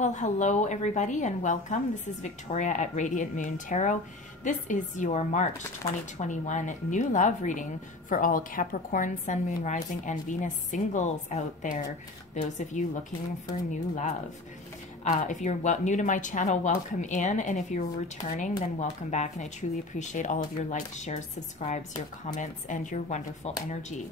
Well, hello everybody and welcome. This is Victoria at Radiant Moon Tarot. This is your March 2021 new love reading for all Capricorn, Sun, Moon, Rising, and Venus singles out there. Those of you looking for new love. If you're new to my channel, welcome in. And if you're returning, then welcome back. And I truly appreciate all of your likes, shares, subscribes, your comments, and your wonderful energy.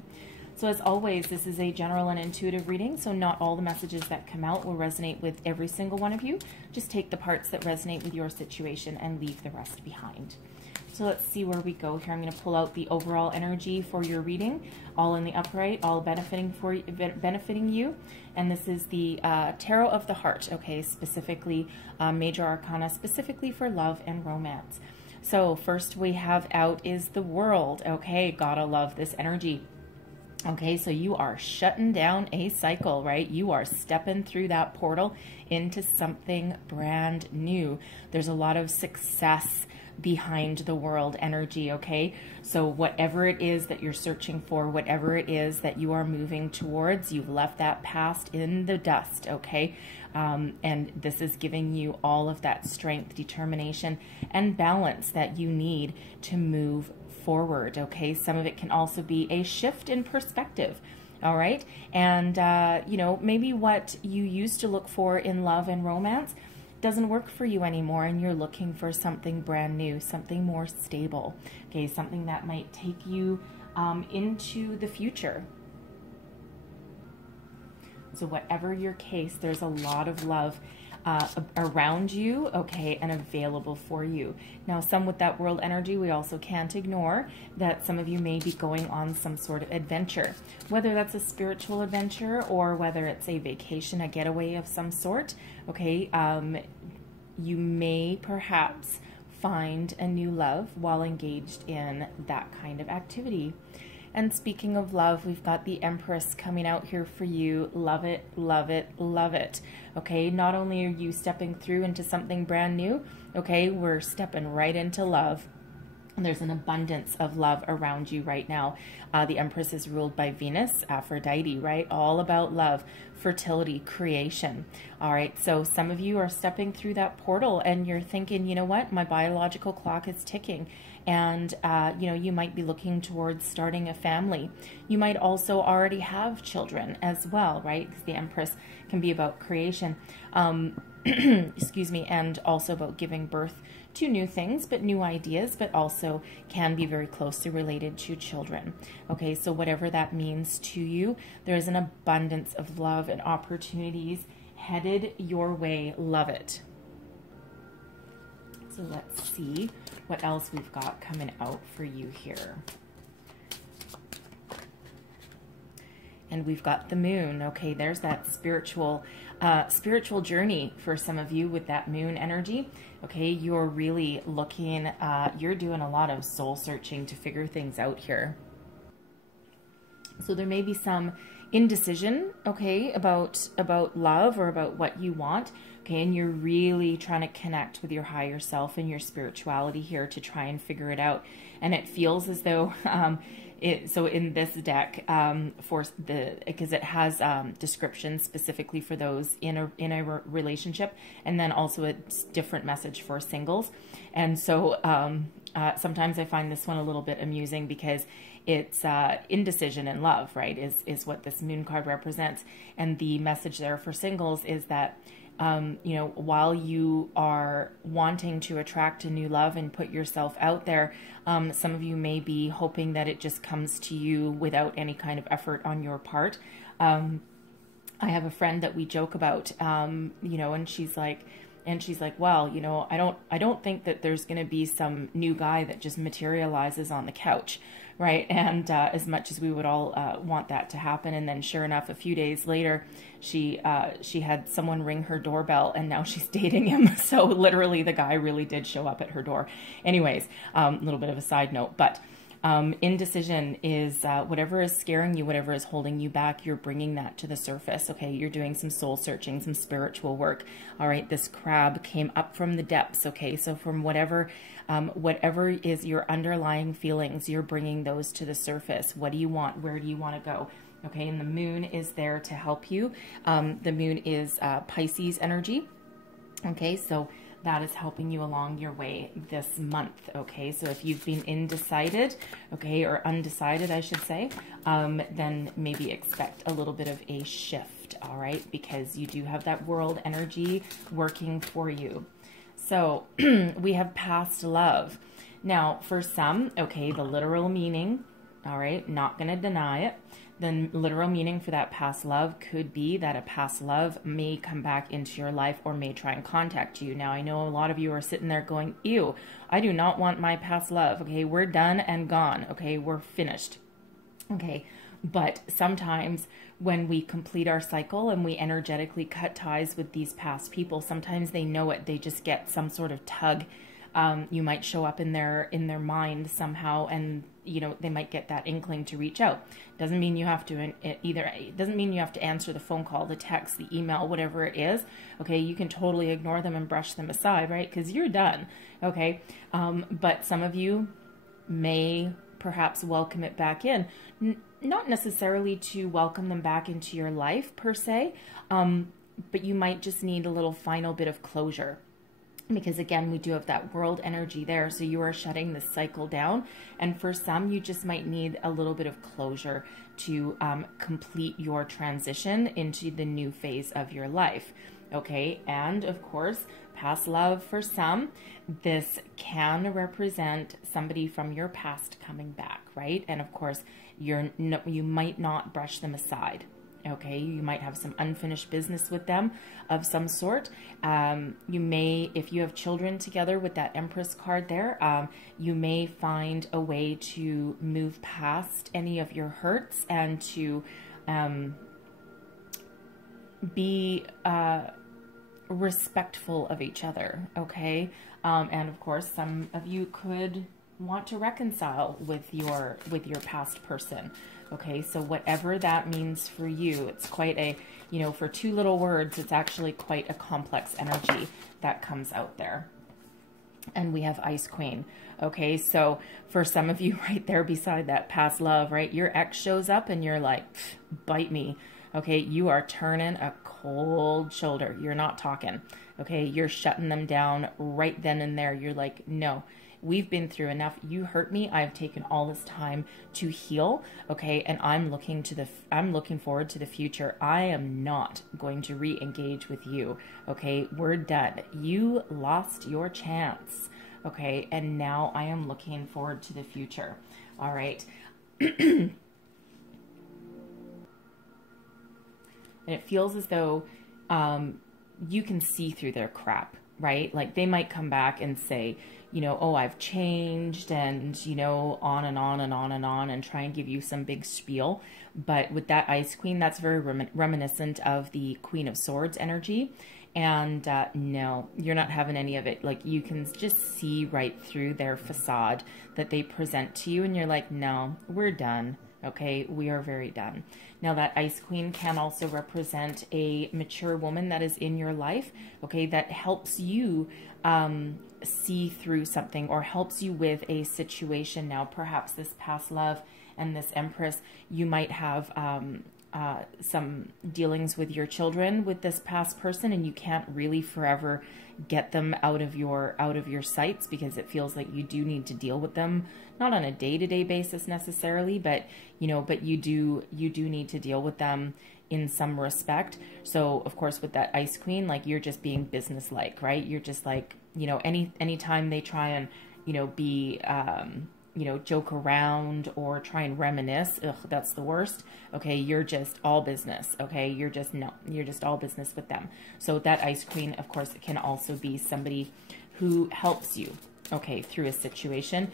So as always, this is a general and intuitive reading, so not all the messages that come out will resonate with every single one of you. Just take the parts that resonate with your situation and leave the rest behind. So let's see where we go here. I'm going to pull out the overall energy for your reading, all in the upright, all benefiting you. And this is the Tarot of the Heart, okay, specifically Major Arcana, specifically for love and romance. So first we have out is the World, okay, gotta love this energy. Okay, so you are shutting down a cycle, right? You are stepping through that portal into something brand new. There's a lot of success behind the World energy, okay? So whatever it is that you're searching for, whatever it is that you are moving towards, you've left that past in the dust, okay? And this is giving you all of that strength, determination, and balance that you need to move forward, okay? Some of it can also be a shift in perspective, all right? And, you know, maybe what you used to look for in love and romance doesn't work for you anymore, and you're looking for something brand new, something more stable, okay? Something that might take you into the future. So whatever your case, there's a lot of love around you, okay, and available for you. Now, some with that World energy, we also can't ignore that some of you may be going on some sort of adventure, whether that's a spiritual adventure or whether it's a vacation, a getaway of some sort, okay? You may perhaps find a new love while engaged in that kind of activity. And speaking of love, we've got the Empress coming out here for you. Love it, love it, love it. Okay, not only are you stepping through into something brand new, okay, we're stepping right into love. And there's an abundance of love around you right now. The Empress is ruled by Venus, Aphrodite, right? All about love, fertility, creation. All right, so some of you are stepping through that portal and you're thinking, you know what, my biological clock is ticking. And, you know, you might be looking towards starting a family. You might also already have children as well, right? Because the Empress can be about creation, excuse me, and also about giving birth to new things, but new ideas, but also can be very closely related to children. Okay, so whatever that means to you, there is an abundance of love and opportunities headed your way. Love it. So let's see what else we've got coming out for you here. And we've got the Moon. Okay, there's that spiritual journey for some of you with that Moon energy. Okay, you're really looking, you're doing a lot of soul searching to figure things out here. So there may be some indecision, okay, about love or about what you want. Okay, and you're really trying to connect with your higher self and your spirituality here to try and figure it out. And it feels as though, so in this deck, because it has descriptions specifically for those in a relationship, and then also a different message for singles. And so sometimes I find this one a little bit amusing because it's indecision in love, right, is what this Moon card represents. And the message there for singles is that you know, while you are wanting to attract a new love and put yourself out there, some of you may be hoping that it just comes to you without any kind of effort on your part. I have a friend that we joke about, you know, and she's like, well, you know, I don't think that there's going to be some new guy that just materializes on the couch, right? And as much as we would all want that to happen, and then sure enough, a few days later, she had someone ring her doorbell, and now she's dating him. So literally, the guy really did show up at her door. Anyways, a little bit of a side note, but indecision is whatever is scaring you, whatever is holding you back, you're bringing that to the surface, okay? You're doing some soul searching, some spiritual work, all right? This crab came up from the depths, okay? So from whatever is your underlying feelings, you're bringing those to the surface. What do you want? Where do you want to go? Okay, and the Moon is there to help you. The Moon is Pisces energy. Okay, so that is helping you along your way this month. Okay, so if you've been undecided, okay, or undecided, I should say, then maybe expect a little bit of a shift, all right, because you do have that world energy working for you. So we have past love. Now, for some, okay, the literal meaning, all right, not going to deny it. The literal meaning for that past love could be that a past love may come back into your life or may try and contact you. Now, I know a lot of you are sitting there going, ew, I do not want my past love. Okay, we're done and gone. Okay, we're finished. Okay, but sometimes when we complete our cycle and we energetically cut ties with these past people, sometimes they know it. They just get some sort of tug. You might show up in their mind somehow, and you know, they might get that inkling to reach out. Doesn't mean you have to it doesn't mean you have to answer the phone call, the text, the email, whatever it is. Okay, you can totally ignore them and brush them aside, right? Because you're done. Okay, but some of you may perhaps welcome it back in, not necessarily to welcome them back into your life per se, but you might just need a little final bit of closure. Because again, we do have that world energy there. So you are shutting the cycle down. And for some, you just might need a little bit of closure to complete your transition into the new phase of your life. Okay. And of course, past love for some, this can represent somebody from your past coming back, right? And of course, you might not brush them aside. Okay, you might have some unfinished business with them of some sort. You may, if you have children together with that Empress card there, you may find a way to move past any of your hurts and to be respectful of each other. Okay, and of course, some of you could want to reconcile with your past person. Okay, so whatever that means for you, it's quite a, you know, for two little words, it's actually quite a complex energy that comes out there. And we have Ice Queen. Okay, so for some of you right there beside that past love, right, your ex shows up and you're like, bite me. Okay, you are turning a cold shoulder. You're not talking. Okay, you're shutting them down right then and there. You're like, no. We've been through enough. You hurt me. I've taken all this time to heal. Okay. And I'm looking forward to the future. I am not going to re-engage with you. Okay. We're done. You lost your chance. Okay. And now I am looking forward to the future. All right. And it feels as though, you can see through their crap, right? Like they might come back and say, you know, oh, I've changed, and, you know, on and on and on and on, and try and give you some big spiel. But with that Ice Queen, that's very reminiscent of the Queen of Swords energy. And no, you're not having any of it. Like you can just see right through their facade that they present to you, and you're like, no, we're done. Okay, we are very done. Now that Ice Queen can also represent a mature woman that is in your life, okay, that helps you see through something or helps you with a situation. Now, perhaps this past love and this Empress, you might have some dealings with your children with this past person, and you can't really forever get them out of your sights, because it feels like you do need to deal with them, not on a day-to-day basis necessarily, but you do need to deal with them in some respect. So of course with that Ice Queen, like you're just being businesslike, right? You're just like, you know, anytime they try and, you know, be you know, joke around or try and reminisce, ugh, that's the worst. Okay, you're just all business. Okay, you're just all business with them. So that Ice Queen, of course, it can also be somebody who helps you, okay, through a situation,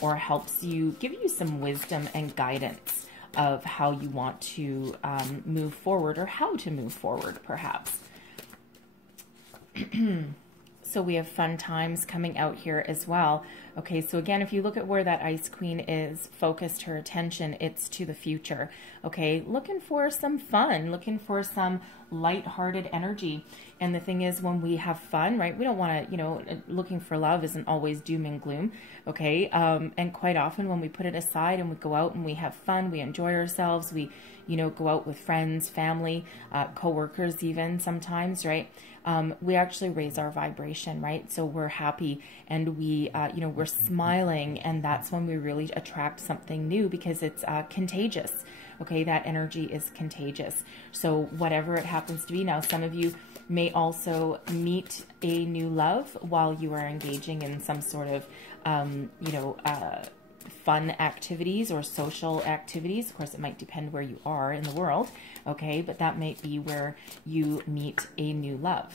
or helps you, give you some wisdom and guidance of how you want to move forward, or how to move forward, perhaps. So we have fun times coming out here as well Okay, so again, if you look at where that Ice Queen is focused her attention, it's to the future. Okay, looking for some fun, looking for some light-hearted energy. And the thing is, when we have fun, right, we don't want to, you know, looking for love isn't always doom and gloom. Okay, and quite often when we put it aside and we go out and we have fun, we enjoy ourselves, we, you know, go out with friends, family, co-workers even sometimes, right? We actually raise our vibration, right? So we're happy and we, you know, we're smiling, and that's when we really attract something new, because it's contagious. Okay, that energy is contagious. So whatever it happens to be. Now, some of you may also meet a new love while you are engaging in some sort of, you know, fun activities or social activities. Of course, it might depend where you are in the world, okay, but that might be where you meet a new love.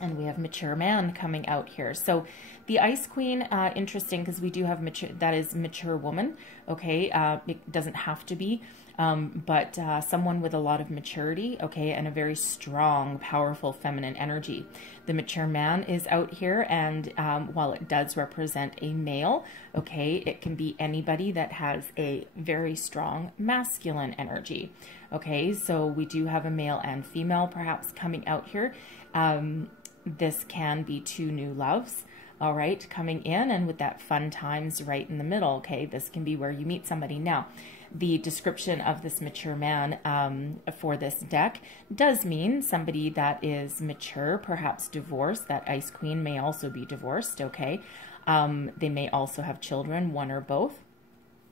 And we have mature man coming out here. So the Ice Queen, interesting, because we do have mature, that is mature woman, okay, it doesn't have to be, but someone with a lot of maturity, okay, and a very strong, powerful feminine energy. The mature man is out here, and while it does represent a male, okay, it can be anybody that has a very strong masculine energy. Okay, so we do have a male and female perhaps coming out here. This can be two new loves, all right, coming in, and with that fun times right in the middle. Okay, this can be where you meet somebody. Now, the description of this mature man for this deck does mean somebody that is mature, perhaps divorced. That Ice Queen may also be divorced, okay? They may also have children, one or both,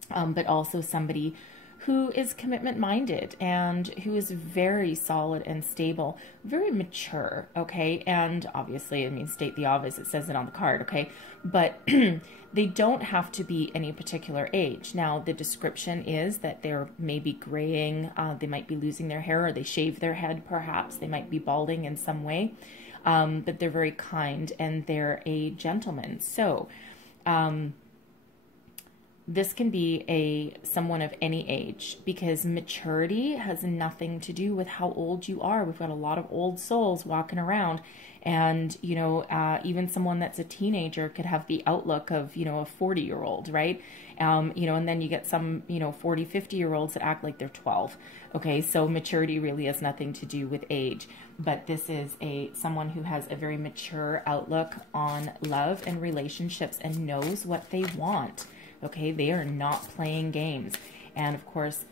but also somebody who is commitment-minded and who is very solid and stable, very mature, okay? And obviously, I mean, state the obvious, it says it on the card, okay? But they don't have to be any particular age. Now, the description is that they're maybe graying, they might be losing their hair, or they shave their head, perhaps. They might be balding in some way, but they're very kind and they're a gentleman. So, this can be someone of any age, because maturity has nothing to do with how old you are. We've got a lot of old souls walking around, and, you know, even someone that's a teenager could have the outlook of, you know, a 40-year-old, right? You know, and then you get some, you know, 40, 50-year-olds that act like they're 12. Okay, so maturity really has nothing to do with age, but this is someone who has a very mature outlook on love and relationships and knows what they want. Okay, they are not playing games. And of course,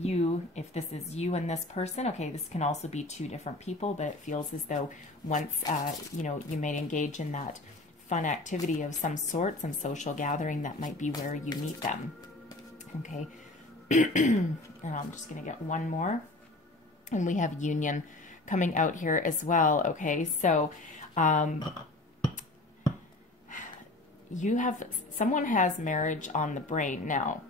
you, if this is you and this person, okay, this can also be two different people, but it feels as though once, you know, you may engage in that fun activity of some sort, some social gathering, that might be where you meet them. Okay, and I'm just going to get one more. And we have union coming out here as well. Okay, so, you have, someone has marriage on the brain now,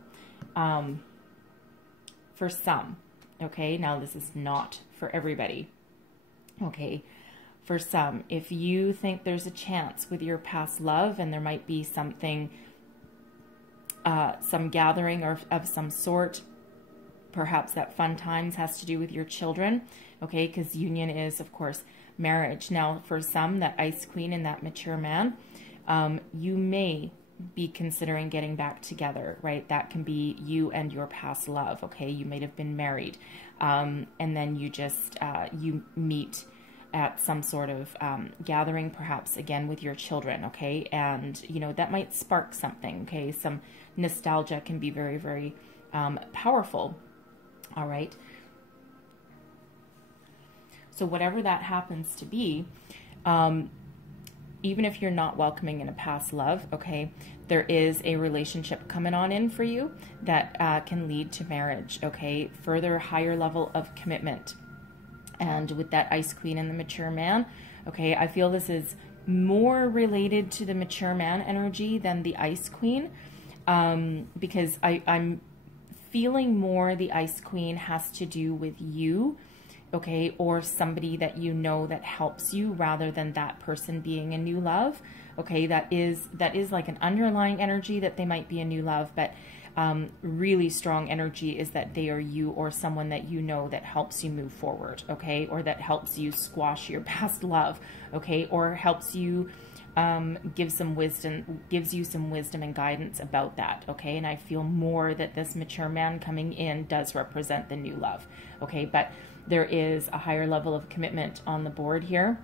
for some, okay? Now, this is not for everybody, okay? For some, if you think there's a chance with your past love and there might be something, some gathering or of some sort, perhaps that fun times has to do with your children, okay? Because union is, of course, marriage. Now, for some, that Ice Queen and that mature man, you may be considering getting back together, right? That can be you and your past love, okay? You might have been married, and then you just, you meet at some sort of gathering, perhaps, again, with your children, okay? And, you know, that might spark something, okay? Some nostalgia can be very, very powerful, all right? So whatever that happens to be, even if you're not welcoming in a past love, okay, there is a relationship coming on in for you that can lead to marriage, okay, further higher level of commitment. And with that Ice Queen and the mature man, okay, I feel this is more related to the mature man energy than the Ice Queen, because I'm feeling more the Ice Queen has to do with you, okay, or somebody that you know that helps you, rather than that person being a new love, okay? That is like an underlying energy that they might be a new love, but really strong energy is that they are you or someone that you know that helps you move forward, okay? Or that helps you squash your past love, okay? Or helps you gives you some wisdom and guidance about that, okay? And I feel more that this mature man coming in does represent the new love, okay? But there is a higher level of commitment on the board here.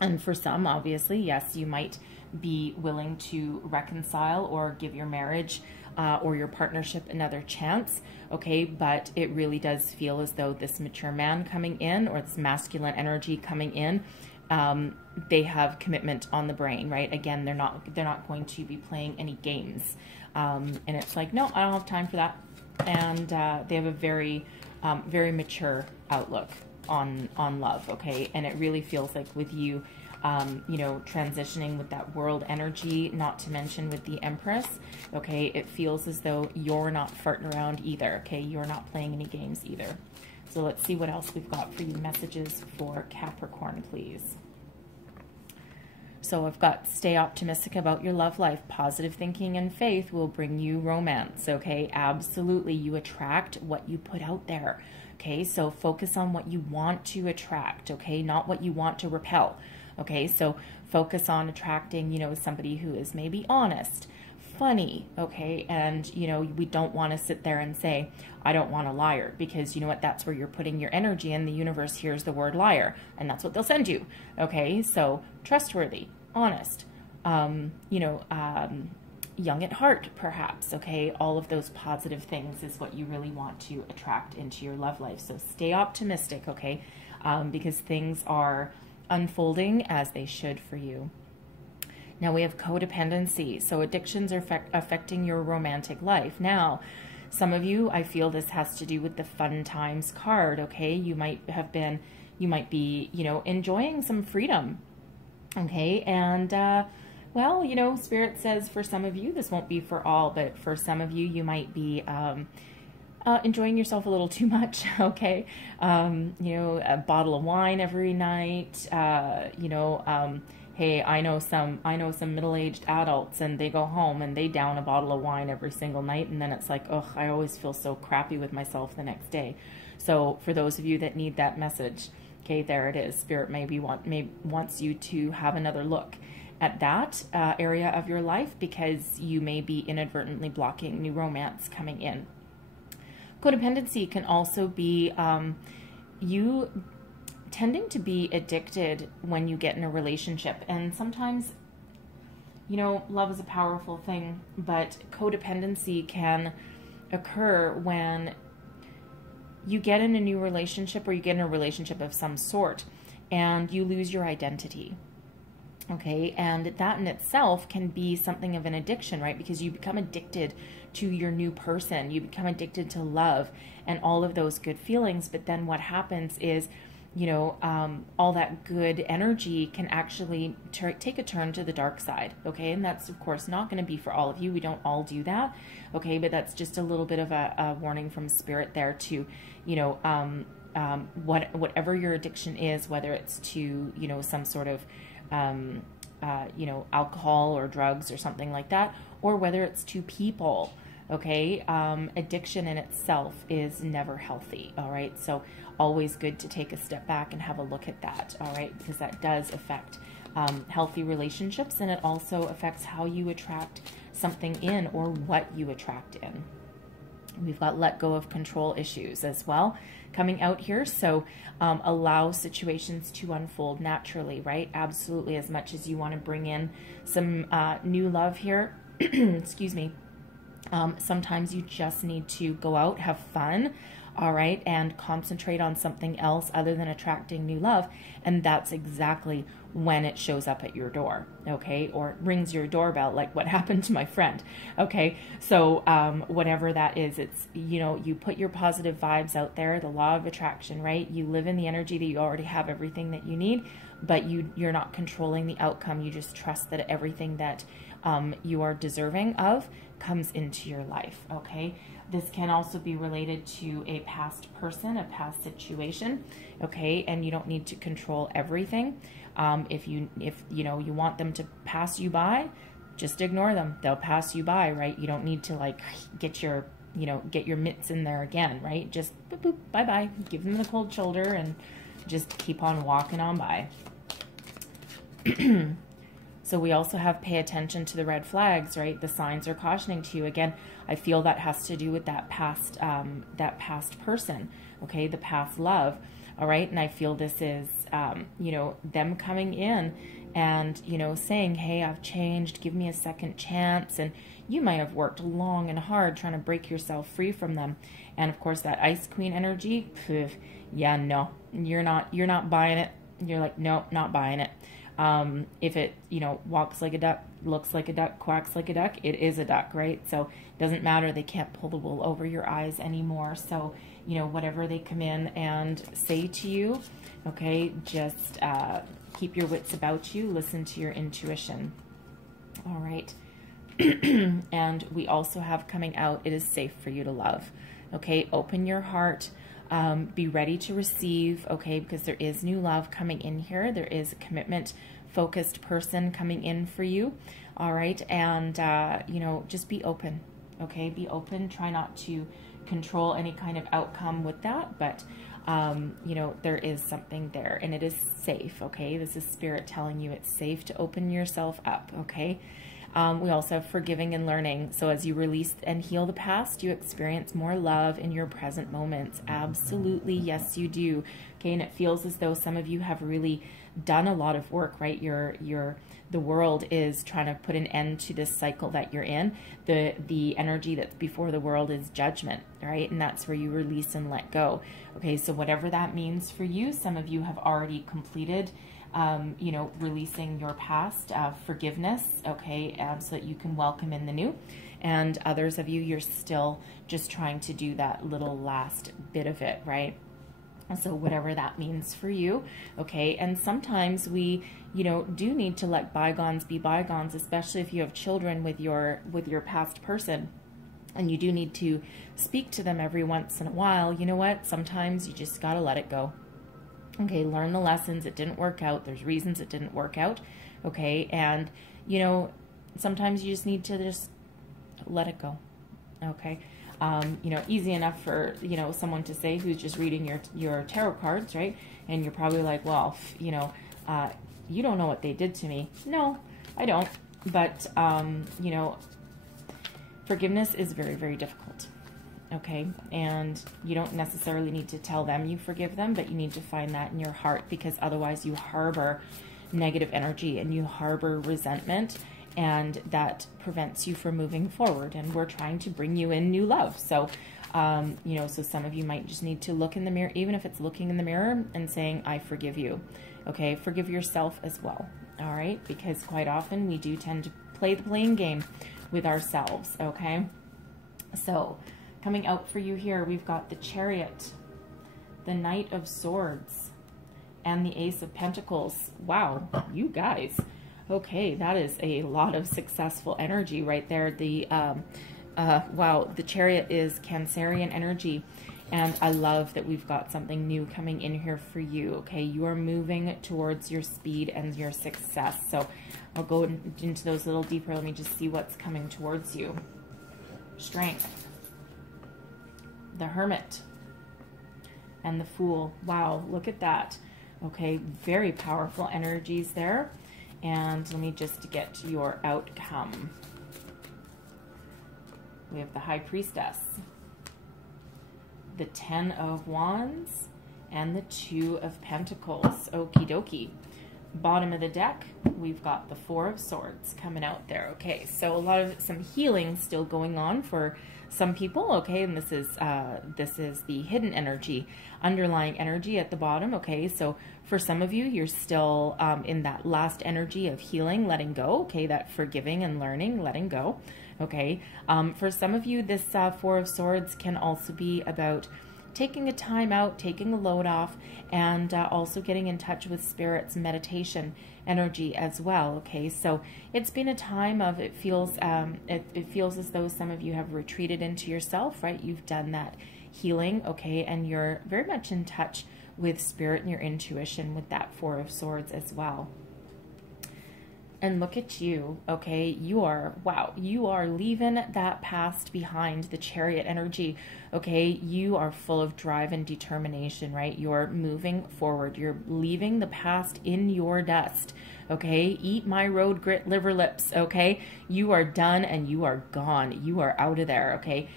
And for some, obviously, yes, you might be willing to reconcile or give your marriage or your partnership another chance, okay? But it really does feel as though this mature man coming in, or this masculine energy coming in, they have commitment on the brain, right? Again, they're not going to be playing any games. And it's like, no, I don't have time for that. And they have a very, very mature outlook on love, okay? And it really feels like with you, you know, transitioning with that world energy, not to mention with the Empress, okay? It feels as though you're not farting around either, okay? You're not playing any games either. So let's see what else we've got for you. Messages for Capricorn, please. So I've got, stay optimistic about your love life. Positive thinking and faith will bring you romance, okay? Absolutely. You attract what you put out there, okay? So focus on what you want to attract, okay? Not what you want to repel, okay? So focus on attracting, you know, somebody who is maybe honest, funny, okay? And, you know, we don't want to sit there and say, I don't want a liar, because you know what, that's where you're putting your energy, and the universe hears the word liar, and that's what they'll send you, okay? So trustworthy, honest, you know, young at heart, perhaps, okay? All of those positive things is what you really want to attract into your love life. So stay optimistic, okay? Because things are unfolding as they should for you. Now we have codependency. So addictions are affecting your romantic life. Now, some of you, I feel this has to do with the fun times card, okay? You might be, you know, enjoying some freedom, okay? And, well, you know, Spirit says for some of you, this won't be for all, but for some of you, you might be enjoying yourself a little too much, okay? You know, a bottle of wine every night, you know, hey, I know some middle-aged adults, and they go home and they down a bottle of wine every single night, and then it's like, oh, I always feel so crappy with myself the next day. So for those of you that need that message, okay, there it is. Spirit wants you to have another look at that area of your life, because you may be inadvertently blocking new romance coming in. Codependency can also be you tending to be addicted when you get in a relationship. And sometimes, you know, love is a powerful thing, but codependency can occur when you get in a new relationship, or you get in a relationship of some sort, and you lose your identity. Okay, and that in itself can be something of an addiction, right? Because you become addicted to your new person. You become addicted to love and all of those good feelings. But then what happens is, you know, all that good energy can actually take a turn to the dark side, okay? And that's, of course, not going to be for all of you. We don't all do that, okay? But that's just a little bit of a warning from Spirit there to, you know, whatever your addiction is, whether it's to, you know, some sort of, you know, alcohol or drugs or something like that, or whether it's to people, okay? Addiction in itself is never healthy, all right? So always good to take a step back and have a look at that, all right? Because that does affect healthy relationships, and it also affects how you attract something in, or what you attract in. We've got let go of control issues as well coming out here. So allow situations to unfold naturally, right? Absolutely. As much as you want to bring in some new love here, excuse me, sometimes you just need to go out, have fun, all right, and concentrate on something else other than attracting new love. And that's exactly when it shows up at your door, okay, or rings your doorbell, like what happened to my friend, okay? So whatever that is, it's, you know, you put your positive vibes out there, the law of attraction, right? You live in the energy that you already have everything that you need, but you're not controlling the outcome. You just trust that everything that you are deserving of comes into your life, okay? This can also be related to a past person, a past situation, okay? And you don't need to control everything. If you know, you want them to pass you by, just ignore them. They'll pass you by, right? You don't need to like get your mitts in there again, right? Just boop, boop, bye-bye. Give them the cold shoulder and just keep on walking on by. So we also have pay attention to the red flags, right? The signs are cautioning to you. Again, I feel that has to do with that past person, okay? The past love, all right? And I feel this is, you know, them coming in and, you know, saying, hey, I've changed, give me a second chance. And you might have worked long and hard trying to break yourself free from them. And of course, that Ice Queen energy, yeah, no, you're not buying it. You're like, nope, not buying it. If it, you know, walks like a duck, looks like a duck, quacks like a duck, it is a duck, right? So it doesn't matter. They can't pull the wool over your eyes anymore. So, you know, whatever they come in and say to you, okay, just keep your wits about you. Listen to your intuition. All right. And we also have coming out, it is safe for you to love. Okay, open your heart. Be ready to receive, okay, because there is new love coming in here. There is a commitment-focused person coming in for you, all right? And, you know, just be open, okay? Be open. Try not to control any kind of outcome with that, but, you know, there is something there, and it is safe, okay? This is Spirit telling you it's safe to open yourself up, okay? We also have forgiving and learning. So as you release and heal the past, you experience more love in your present moments. Absolutely, yes, you do. Okay, and it feels as though some of you have really done a lot of work, right? The world is trying to put an end to this cycle that you're in. The energy that's before the world is judgment, right? And that's where you release and let go. Okay, so whatever that means for you, some of you have already completed you know, releasing your past, forgiveness, okay, so that you can welcome in the new. And others of you, you're still just trying to do that little last bit of it, right? So whatever that means for you, okay? And sometimes we, you know, do need to let bygones be bygones, especially if you have children with your past person. And you do need to speak to them every once in a while. You know what? Sometimes you just got to let it go. Okay, learn the lessons. It didn't work out. There's reasons it didn't work out. Okay, and, you know, sometimes you just need to just let it go. Okay, you know, easy enough for, you know, someone to say who's just reading your tarot cards, right? And you're probably like, well, you know, you don't know what they did to me. No, I don't. But, you know, forgiveness is very, very difficult. Okay, and you don't necessarily need to tell them you forgive them, but you need to find that in your heart, because otherwise you harbor negative energy and you harbor resentment, and that prevents you from moving forward. And we're trying to bring you in new love. So, you know, so some of you might just need to look in the mirror, even if it's looking in the mirror and saying, I forgive you. Okay, forgive yourself as well. All right, because quite often we do tend to play the blame game with ourselves. Okay, so coming out for you here, we've got the Chariot, the Knight of Swords, and the Ace of Pentacles. Wow, you guys. Okay, that is a lot of successful energy right there. The wow, the Chariot is Cancerian energy, and I love that we've got something new coming in here for you. Okay, you are moving towards your speed and your success. So I'll go into those a little deeper. Let me just see what's coming towards you. Strength, the Hermit, and the Fool. Wow, look at that. Okay, very powerful energies there. And let me just get your outcome. We have the High Priestess, the Ten of Wands, and the Two of Pentacles. Okie dokie. Bottom of the deck, we've got the Four of Swords coming out there. Okay, so some healing still going on for some people. Okay, and this is the hidden energy, underlying energy at the bottom. Okay, so for some of you, you're still in that last energy of healing, letting go. Okay, that forgiving and learning, letting go. Okay, for some of you, this Four of Swords can also be about taking a time out, taking a load off, and also getting in touch with Spirit's meditation energy as well. Okay, so it's been a time of, it feels as though some of you have retreated into yourself, right? You've done that healing, okay, and you're very much in touch with Spirit and your intuition with that Four of Swords as well. And look at you, okay, you are, wow, you are leaving that past behind, the Chariot energy, okay, you are full of drive and determination, right? You're moving forward, you're leaving the past in your dust, Okay, eat my road grit liver lips. Okay, you are done and you are gone. You are out of there. Okay,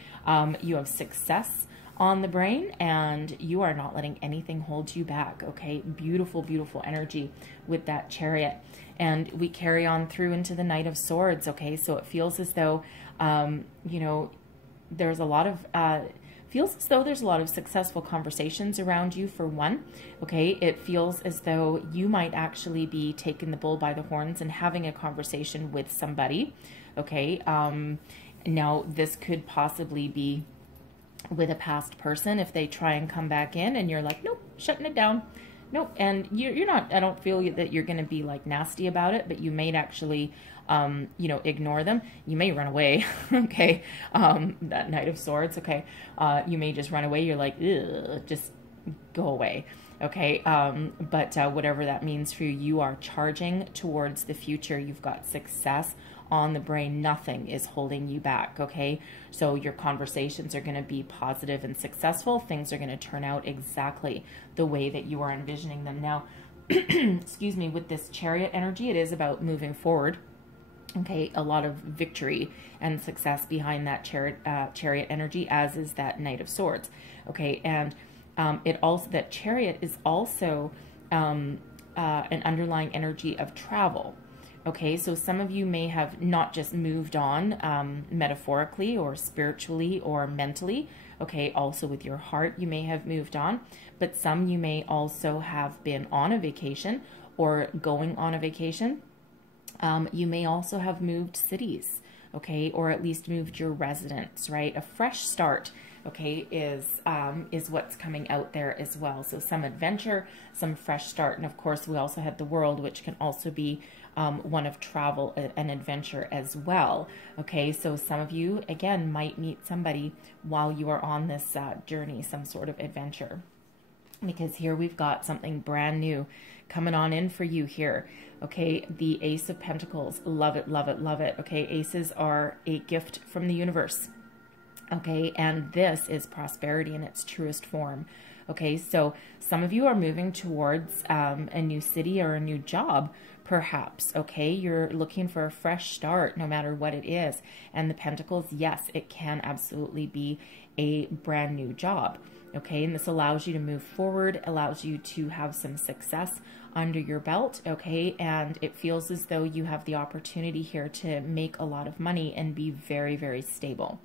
you have success on the brain and you are not letting anything hold you back. Okay, beautiful, beautiful energy with that Chariot. And we carry on through into the Knight of Swords. Okay, so it feels as though, you know, there's a lot of, feels as though there's a lot of successful conversations around you, for one. Okay, it feels as though you might actually be taking the bull by the horns and having a conversation with somebody. Okay, now this could possibly be with a past person if they try and come back in and you're like, nope, shutting it down. Nope. And you're not, I don't feel that you're going to be like nasty about it, but you may actually, you know, ignore them. You may run away. Okay. That Knight of Swords. Okay. You may just run away. You're like, ugh, just go away. Okay. But whatever that means for you, you are charging towards the future. You've got success on the brain. Nothing is holding you back. Okay. So your conversations are going to be positive and successful. Things are going to turn out exactly the way that you are envisioning them. Now, excuse me, with this Chariot energy, it is about moving forward. Okay. A lot of victory and success behind that Chariot energy, as is that Knight of Swords. Okay. And it also, that Chariot is also an underlying energy of travel. Okay, so some of you may have not just moved on metaphorically or spiritually or mentally. Okay, also with your heart you may have moved on, but some you may also have been on a vacation or going on a vacation. You may also have moved cities, okay, or at least moved your residence, right? A fresh start, okay, is what's coming out there as well. So some adventure, some fresh start, and of course we also had the World, which can also be one of travel and adventure as well. Okay, so some of you, again, might meet somebody while you are on this journey, some sort of adventure. Because here we've got something brand new coming on in for you here. Okay, the Ace of Pentacles. Love it, love it, love it. Okay, aces are a gift from the universe. Okay, and this is prosperity in its truest form. Okay, so some of you are moving towards a new city or a new job, perhaps. Okay, you're looking for a fresh start, no matter what it is. And the Pentacles, yes, it can absolutely be a brand new job. Okay, and this allows you to move forward, allows you to have some success under your belt. Okay, and it feels as though you have the opportunity here to make a lot of money and be very, very stable.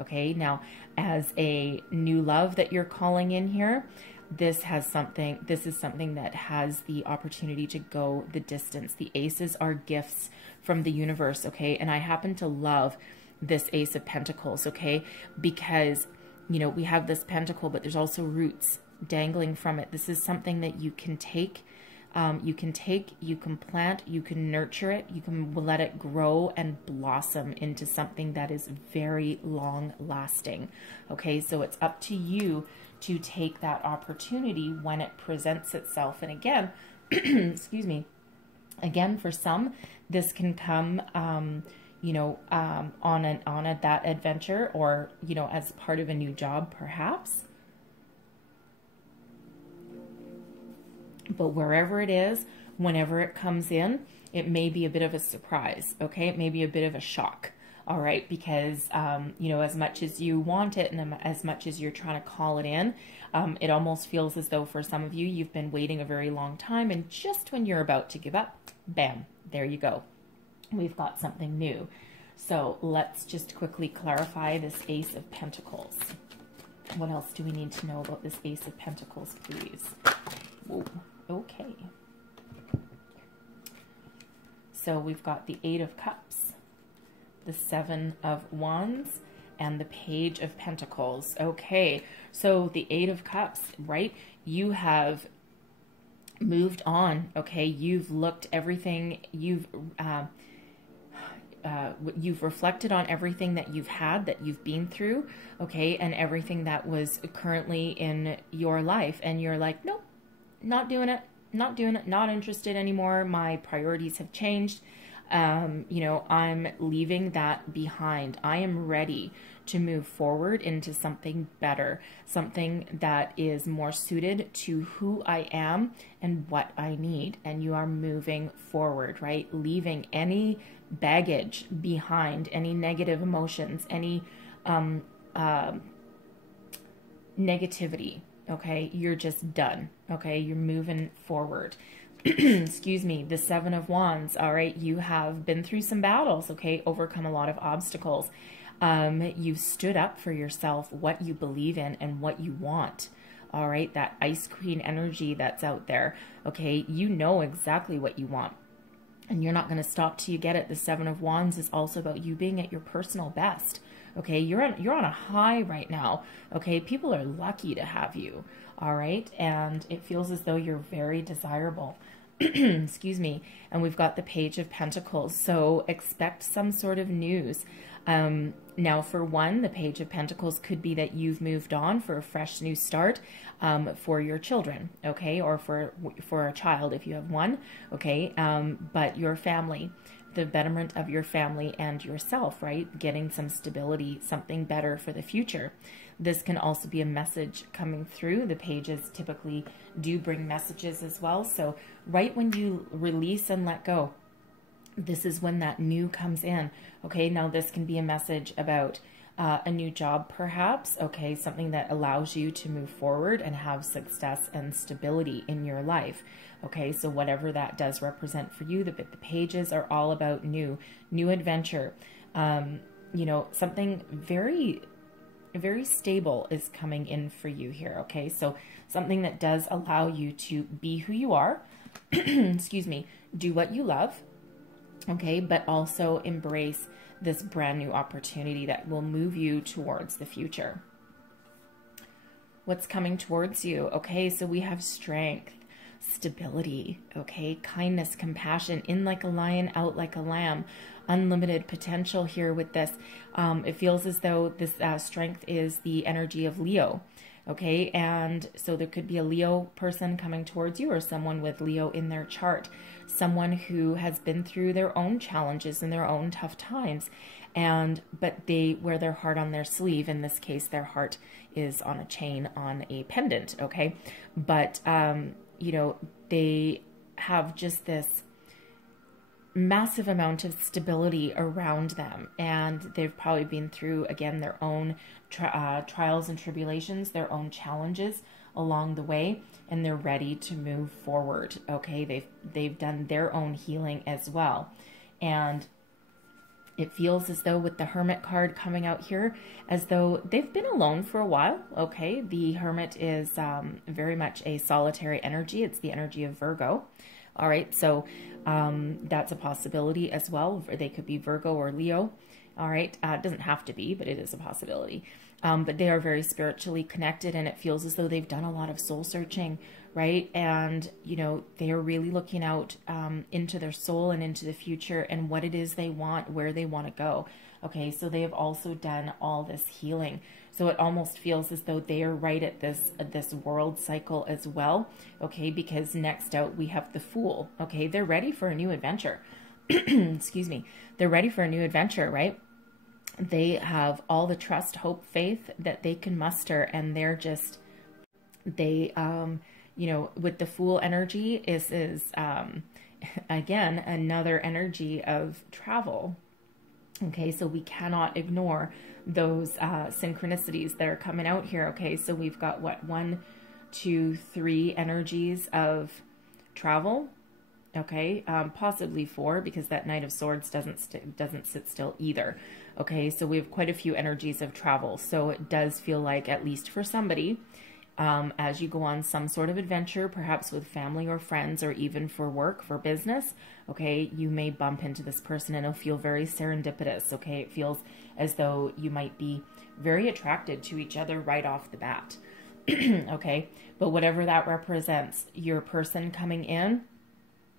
Okay, now as a new love that you're calling in here, this is something that has the opportunity to go the distance. The aces are gifts from the universe. Okay, and I happen to love this Ace of Pentacles. Okay, because, you know, we have this pentacle, but there's also roots dangling from it. This is something that you can take. You can plant, you can nurture it, you can let it grow and blossom into something that is very long lasting. Okay, so it's up to you to take that opportunity when it presents itself. And again, excuse me, again, for some, this can come, you know, on that adventure, or, you know, as part of a new job, perhaps. But wherever it is, whenever it comes in, it may be a bit of a surprise. Okay, it may be a bit of a shock. All right, because, you know, as much as you want it and as much as you're trying to call it in, it almost feels as though for some of you, you've been waiting a very long time, and just when you're about to give up, bam, there you go. We've got something new. So let's just quickly clarify this Ace of Pentacles. What else do we need to know about this Ace of Pentacles, please? Whoa. Okay. So we've got the Eight of Cups, the Seven of Wands, and the Page of Pentacles. Okay, so the Eight of Cups, right? You have moved on. Okay, you've looked everything. You've reflected on everything that you've had, that you've been through. Okay, and everything that was currently in your life, and you're like, nope. Not doing it, not interested anymore. My priorities have changed. You know, I'm leaving that behind. I am ready to move forward into something better, something that is more suited to who I am and what I need. And you are moving forward, right? Leaving any baggage behind, any negative emotions, any negativity. Okay, you're just done. Okay, you're moving forward. Excuse me, the Seven of Wands. All right, you have been through some battles. Okay, overcome a lot of obstacles. You've stood up for yourself, what you believe in and what you want. All right, that Ice Queen energy that's out there. Okay, you know exactly what you want, and you're not going to stop till you get it. The Seven of Wands is also about you being at your personal best. Okay, you're on a high right now. Okay, people are lucky to have you. All right, and it feels as though you're very desirable. Excuse me. And we've got the Page of Pentacles, so expect some sort of news. Now, for one, the Page of Pentacles could be that you've moved on for a fresh new start for your children, okay, or for a child if you have one, okay, but your family, the betterment of your family and yourself, right? Getting some stability, something better for the future. This can also be a message coming through. The pages typically do bring messages as well. So right when you release and let go, this is when that new comes in. Okay, now this can be a message about a new job perhaps, okay, something that allows you to move forward and have success and stability in your life. Okay, so whatever that does represent for you, the pages are all about new adventure. You know, something very stable is coming in for you here, okay? So something that does allow you to be who you are, excuse me, do what you love, okay, but also embrace this brand new opportunity that will move you towards the future. What's coming towards you? Okay, so we have strength, stability, okay, kindness, compassion, in like a lion, out like a lamb, unlimited potential here with this. It feels as though this strength is the energy of Leo, okay, and so there could be a Leo person coming towards you or someone with Leo in their chart, someone who has been through their own challenges and their own tough times, but they wear their heart on their sleeve. In this case, their heart is on a chain, on a pendant, okay, but you know, they have just this massive amount of stability around them, and they've probably been through, again, their own trials and tribulations, their own challenges along the way, and they're ready to move forward. Okay, they've done their own healing as well, and it feels as though with the Hermit card coming out here, as though they've been alone for a while. Okay, the Hermit is very much a solitary energy. It's the energy of Virgo. All right, so that's a possibility as well. They could be Virgo or Leo. All right, it doesn't have to be, but it is a possibility. But they are very spiritually connected, and it feels as though they've done a lot of soul searching, right? And, you know, they are really looking out into their soul and into the future and what it is they want, where they want to go. Okay, so they have also done all this healing. So it almost feels as though they are right at this world cycle as well. Okay, because next out we have the Fool. Okay, they're ready for a new adventure. Excuse me. They're ready for a new adventure, right? They have all the trust, hope, faith that they can muster, and they're just, you know, with the Fool energy is again, another energy of travel. Okay, so we cannot ignore those synchronicities that are coming out here. Okay, so we've got what, 1, 2, 3 energies of travel. Okay, possibly 4, because that Knight of Swords doesn't sit still either. Okay, so we have quite a few energies of travel. So it does feel like, at least for somebody, as you go on some sort of adventure, perhaps with family or friends, or even for work, for business, okay, you may bump into this person and it'll feel very serendipitous. Okay, it feels as though you might be very attracted to each other right off the bat. Okay, but whatever that represents, your person coming in,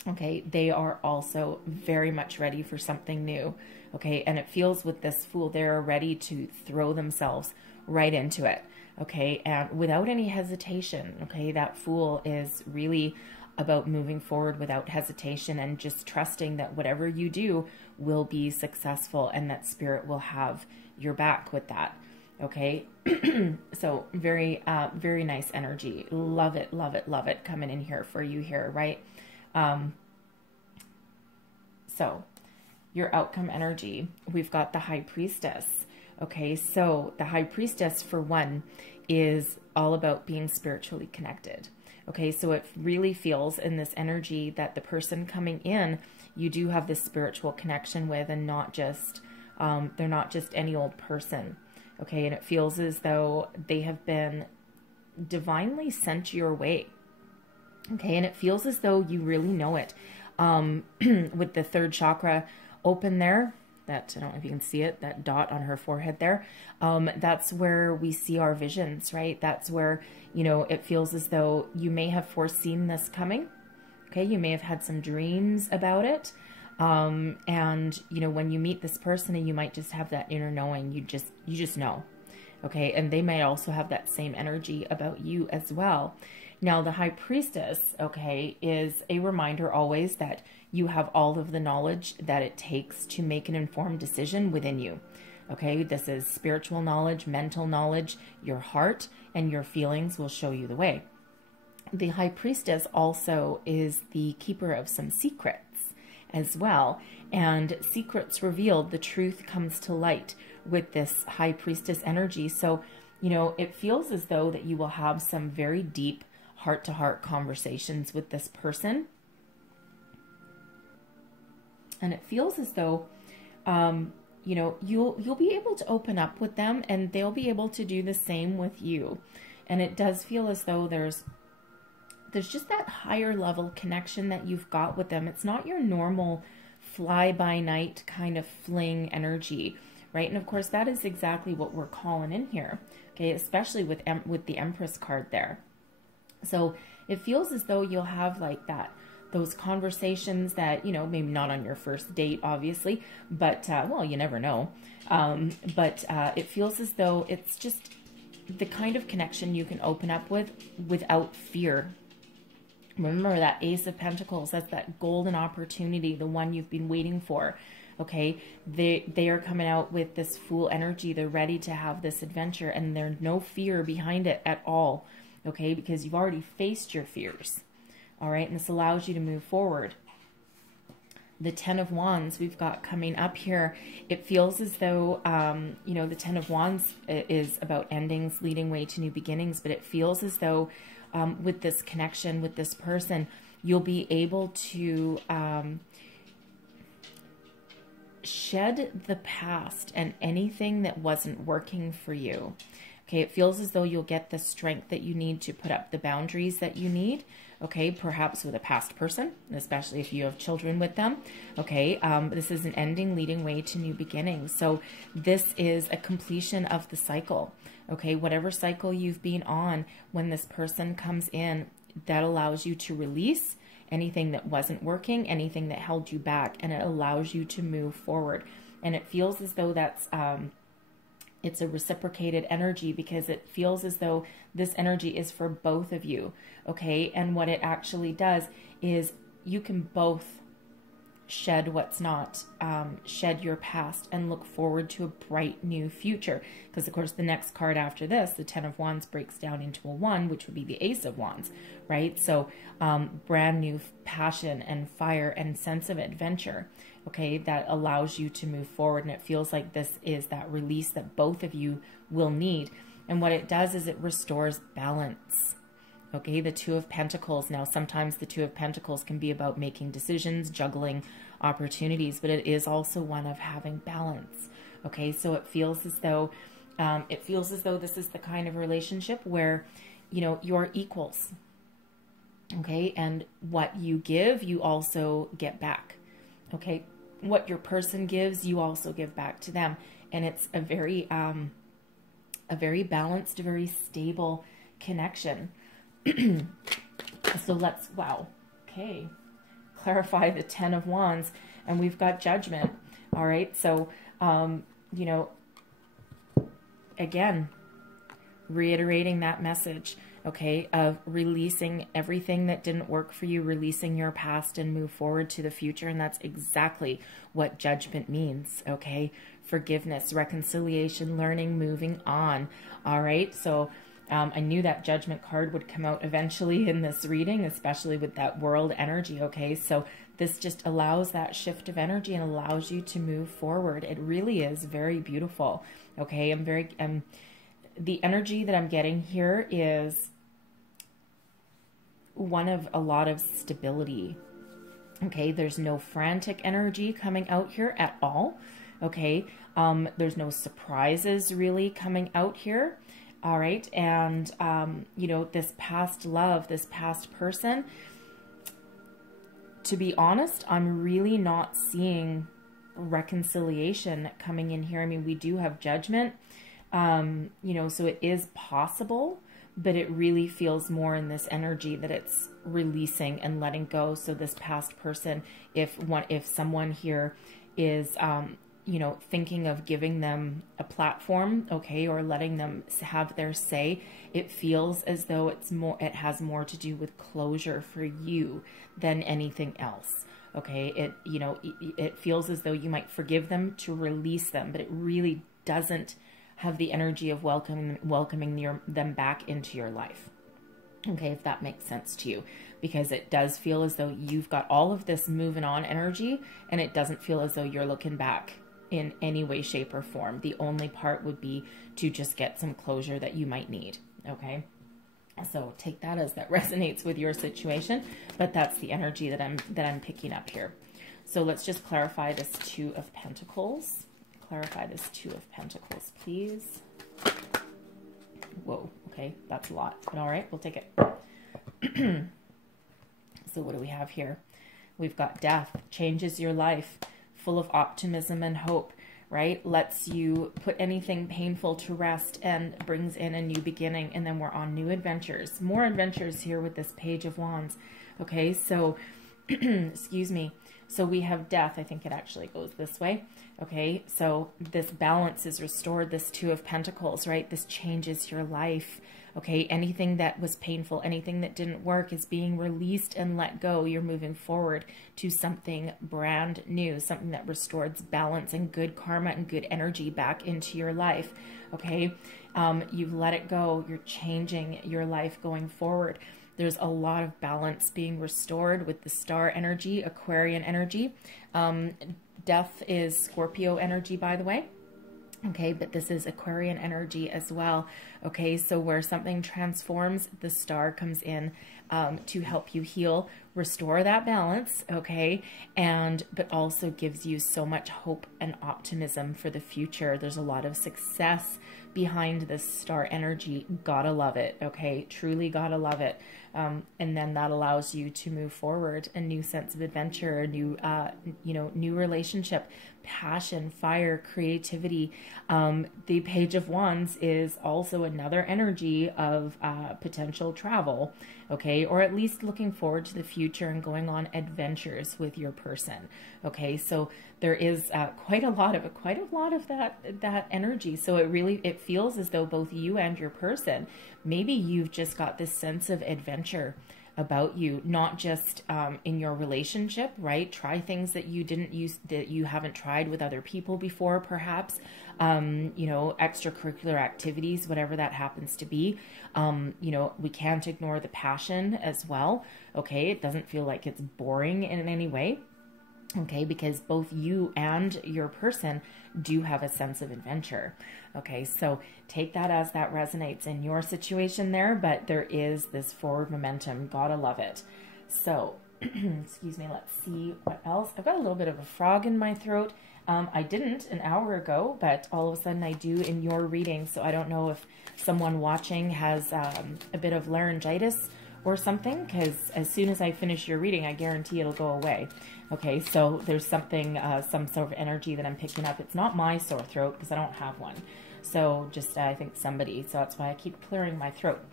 okay, they are also very much ready for something new. Okay, and it feels with this Fool, they're ready to throw themselves right into it. Okay, and without any hesitation. Okay, that Fool is really about moving forward without hesitation and just trusting that whatever you do will be successful and that Spirit will have your back with that. Okay. So very, very nice energy. Love it, love it, love it coming in here for you here, right? So your outcome energy, we've got the High Priestess. Okay, so the High Priestess, for one, is all about being spiritually connected. Okay, so it really feels in this energy that the person coming in, you do have this spiritual connection with, and not just, they're not just any old person. Okay, and it feels as though they have been divinely sent your way. Okay, and it feels as though you really know it. With the third chakra open there, that, I don't know if you can see it, that dot on her forehead there, that's where we see our visions, right? That's where, you know, it feels as though you may have foreseen this coming. Okay, you may have had some dreams about it. And, you know, when you meet this person, and you might just have that inner knowing, you just know. Okay, and they might also have that same energy about you as well. Now, the High Priestess, okay, is a reminder always that you have all of the knowledge that it takes to make an informed decision within you. Okay, this is spiritual knowledge, mental knowledge, your heart and your feelings will show you the way. The High Priestess also is the keeper of some secrets as well. And secrets revealed, the truth comes to light with this High Priestess energy. So, you know, it feels as though that you will have some very deep heart-to-heart conversations with this person. And it feels as though, you know, you'll be able to open up with them, and they'll be able to do the same with you. And it does feel as though there's just that higher level connection that you've got with them. It's not your normal fly-by-night kind of fling energy, right? And of course, that is exactly what we're calling in here, okay? Especially with the Empress card there. So it feels as though you'll have like those conversations that, you know, maybe not on your first date, obviously, but, well, you never know. But it feels as though it's just the kind of connection you can open up with without fear. Remember that Ace of Pentacles, that's that golden opportunity, the one you've been waiting for. Okay, they are coming out with this Fool energy. They're ready to have this adventure, and there's no fear behind it at all. Okay, because you've already faced your fears. All right, and this allows you to move forward. The Ten of Wands we've got coming up here. It feels as though, you know, the Ten of Wands is about endings leading way to new beginnings, but it feels as though with this connection with this person, you'll be able to shed the past and anything that wasn't working for you. Okay, it feels as though you'll get the strength that you need to put up the boundaries that you need. Okay, perhaps with a past person, especially if you have children with them. Okay, this is an ending leading way to new beginnings. So this is a completion of the cycle. Okay, whatever cycle you've been on, when this person comes in, that allows you to release anything that wasn't working, anything that held you back, and it allows you to move forward. And it feels as though that's it's a reciprocated energy, because it feels as though this energy is for both of you. Okay, and what it actually does is you can both shed what's not, shed your past, and look forward to a bright new future. Because of course the next card after this, the Ten of Wands, breaks down into a 1, which would be the Ace of Wands, right? So brand new passion and fire and sense of adventure, okay, that allows you to move forward. And it feels like this is that release that both of you will need. And what it does is it restores balance. Okay, the Two of Pentacles. Now, sometimes the Two of Pentacles can be about making decisions, juggling opportunities, but it is also one of having balance. Okay, so it feels as though this is the kind of relationship where, you know, you're equals. Okay, and what you give, you also get back. Okay, what your person gives, you also give back to them, and it's a very balanced, very stable connection. So let's, wow, okay, clarify the Ten of Wands, and we've got Judgment. All right, so you know, again, reiterating that message, okay, of releasing everything that didn't work for you, releasing your past and move forward to the future. And that's exactly what judgment means, okay? Forgiveness, reconciliation, learning, moving on. All right, so I knew that judgment card would come out eventually in this reading, especially with that world energy, okay? So this just allows that shift of energy and allows you to move forward. It really is very beautiful, okay? The energy that I'm getting here is one of a lot of stability, okay? There's no frantic energy coming out here at all, okay? There's no surprises really coming out here, all right? And, you know, this past love, this past person, to be honest, I'm really not seeing reconciliation coming in here. I mean, we do have judgment, you know, so it is possible, but it really feels more in this energy that it's releasing and letting go. So this past person, if someone here is, you know, thinking of giving them a platform, okay, or letting them have their say, it feels as though it has more to do with closure for you than anything else. Okay, it feels as though you might forgive them to release them, but it really doesn't have the energy of welcoming them back into your life. Okay, if that makes sense to you, because it does feel as though you've got all of this moving on energy, and it doesn't feel as though you're looking back in any way, shape, or form. The only part would be to just get some closure that you might need. Okay, so take that as that resonates with your situation, but that's the energy that I'm picking up here. So let's just clarify this Two of Pentacles. Clarify this Two of Pentacles, please. Whoa, okay, that's a lot, but all right, we'll take it. So what do we have here? We've got Death, changes your life, full of optimism and hope, right? Lets you put anything painful to rest and brings in a new beginning. And then we're on new adventures, more adventures here with this Page of Wands. Okay, so, excuse me. So we have Death. I think it actually goes this way. Okay, so this balance is restored, this Two of Pentacles, right? This changes your life. Okay, anything that was painful, anything that didn't work is being released and let go. You're moving forward to something brand new, something that restores balance and good karma and good energy back into your life. Okay, you've let it go. You're changing your life going forward. There's a lot of balance being restored with the star energy, Aquarian energy. Death is Scorpio energy, by the way. Okay, but this is Aquarian energy as well. Okay, so where something transforms, the star comes in to help you heal, restore that balance, okay, but also gives you so much hope and optimism for the future. There's a lot of success behind this star energy. Gotta love it, okay, truly gotta love it. And then that allows you to move forward, a new sense of adventure, a new, new relationship, passion, fire, creativity. The Page of Wands is also another energy of potential travel, okay, or at least looking forward to the future and going on adventures with your person. Okay, so there is quite a lot of that energy. So it feels as though both you and your person, maybe you've just got this sense of adventure about you, not just in your relationship, right? Try things that you haven't tried with other people before, perhaps, extracurricular activities, whatever that happens to be. We can't ignore the passion as well. Okay, it doesn't feel like it's boring in any way. Okay, because both you and your person do have a sense of adventure. Okay, so take that as that resonates in your situation there, but there is this forward momentum. Gotta love it. So, excuse me, let's see what else. I've got a little bit of a frog in my throat. I didn't an hour ago, but all of a sudden I do in your reading. So I don't know if someone watching has a bit of laryngitis or something, because as soon as I finish your reading, I guarantee it'll go away. Okay, so there's something, some sort of energy that I'm picking up. It's not my sore throat because I don't have one. So just, I think somebody, so that's why I keep clearing my throat.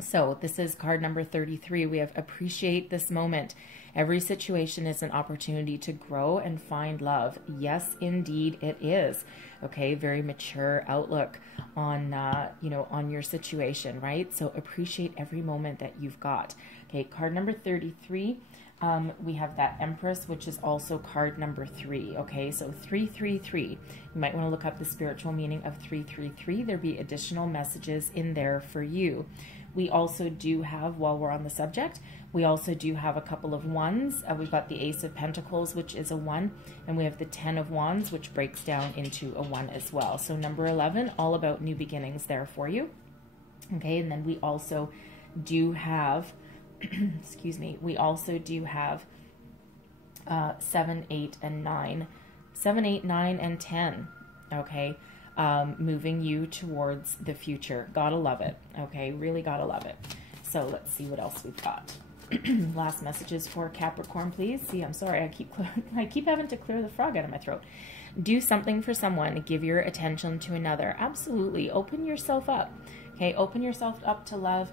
So this is card number 33. We have appreciate this moment. Every situation is an opportunity to grow and find love. Yes, indeed it is. Okay, very mature outlook on, on your situation, right? So appreciate every moment that you've got. Okay, card number 33. We have that Empress, which is also card number 3. Okay, so 333. You might want to look up the spiritual meaning of 333. There'll be additional messages in there for you. We also do have, while we're on the subject, we also do have a couple of ones. We've got the Ace of Pentacles, which is a 1, and we have the 10 of Wands, which breaks down into a 1 as well. So number 11, all about new beginnings there for you. Okay, and then we also do have, excuse me, we also do have 7, 8, and 9. 7, 8, 9, and 10. Okay. Moving you towards the future. Gotta love it. Okay, really gotta love it. So let's see what else we've got. Last messages for Capricorn, please. See, I'm sorry, I keep having to clear the frog out of my throat. Do something for someone. Give your attention to another. Absolutely. Open yourself up. Okay, open yourself up to love.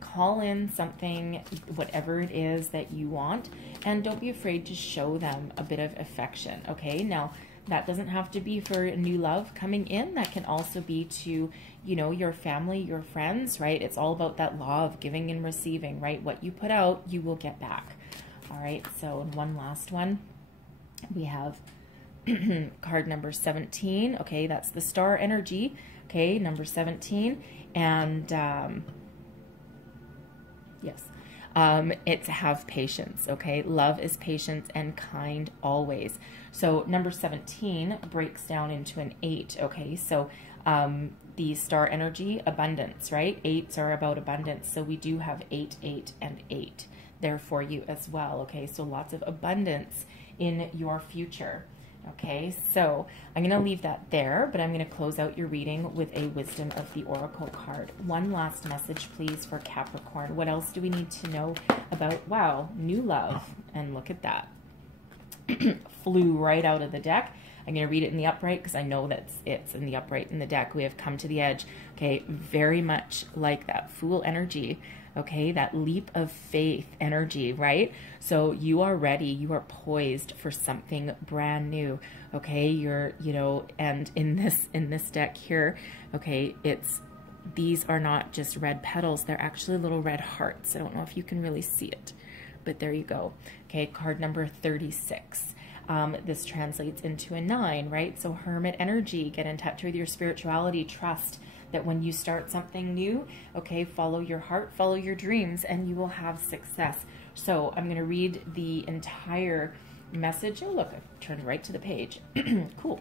Call in something, whatever it is that you want, and don't be afraid to show them a bit of affection. Okay, now that doesn't have to be for new love coming in. That can also be to, your family, your friends, right? It's all about that law of giving and receiving, right? What you put out, you will get back. All right, so one last one. We have card number 17. Okay, that's the star energy. Okay, number 17. And yes. It's have patience, okay? Love is patience and kind always. So number 17 breaks down into an 8, okay? So the star energy, abundance, right? 8s are about abundance. So we do have 8, 8, and 8 there for you as well, okay? So lots of abundance in your future. Okay, so I'm going to leave that there, but I'm going to close out your reading with a Wisdom of the Oracle card. One last message, please, for Capricorn. What else do we need to know about, wow, new love? And look at that. Flew right out of the deck. I'm going to read it in the upright because I know that it's in the upright in the deck. We have come to the edge. Okay, very much like that Fool energy. Okay, that leap of faith energy, right? So you are ready, you are poised for something brand new. Okay, you're, and in this deck here, okay, these are not just red petals, they're actually little red hearts. I don't know if you can really see it, but there you go. Okay, card number 36. This translates into a 9, right? So Hermit energy, get in touch with your spirituality, trust that when you start something new, okay, follow your heart, follow your dreams, and you will have success. So I'm going to read the entire message. Oh, look, I've turned right to the page. Cool.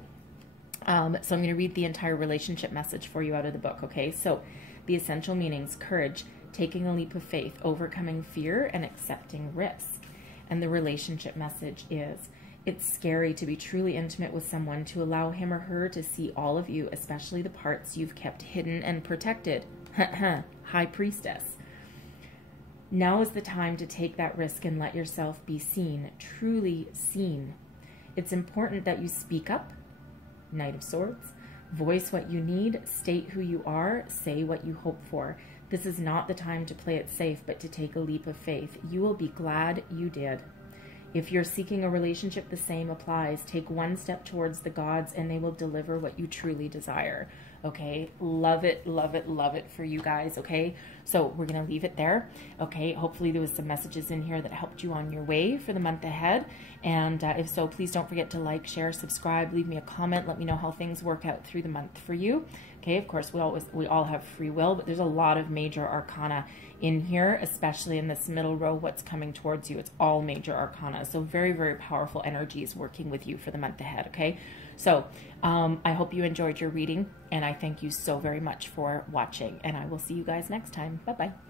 So I'm going to read the entire relationship message for you out of the book, okay? So the essential meanings: courage, taking a leap of faith, overcoming fear, and accepting risk. And the relationship message is: it's scary to be truly intimate with someone, to allow him or her to see all of you, especially the parts you've kept hidden and protected. High Priestess. Now is the time to take that risk and let yourself be seen, truly seen. It's important that you speak up. Knight of Swords. Voice what you need, state who you are, say what you hope for. This is not the time to play it safe, but to take a leap of faith. You will be glad you did. If you're seeking a relationship, the same applies. Take one step towards the gods and they will deliver what you truly desire. Okay, love it, love it, love it for you guys, okay? So we're going to leave it there, okay? Hopefully there was some messages in here that helped you on your way for the month ahead. And if so, please don't forget to like, share, subscribe, leave me a comment. Let me know how things work out through the month for you. Okay, of course, we all have free will, but there's a lot of major arcana in here, especially in this middle row, what's coming towards you. It's all major arcana. So very, very powerful energies working with you for the month ahead, okay? So I hope you enjoyed your reading, and I thank you so very much for watching, and I will see you guys next time. Bye-bye.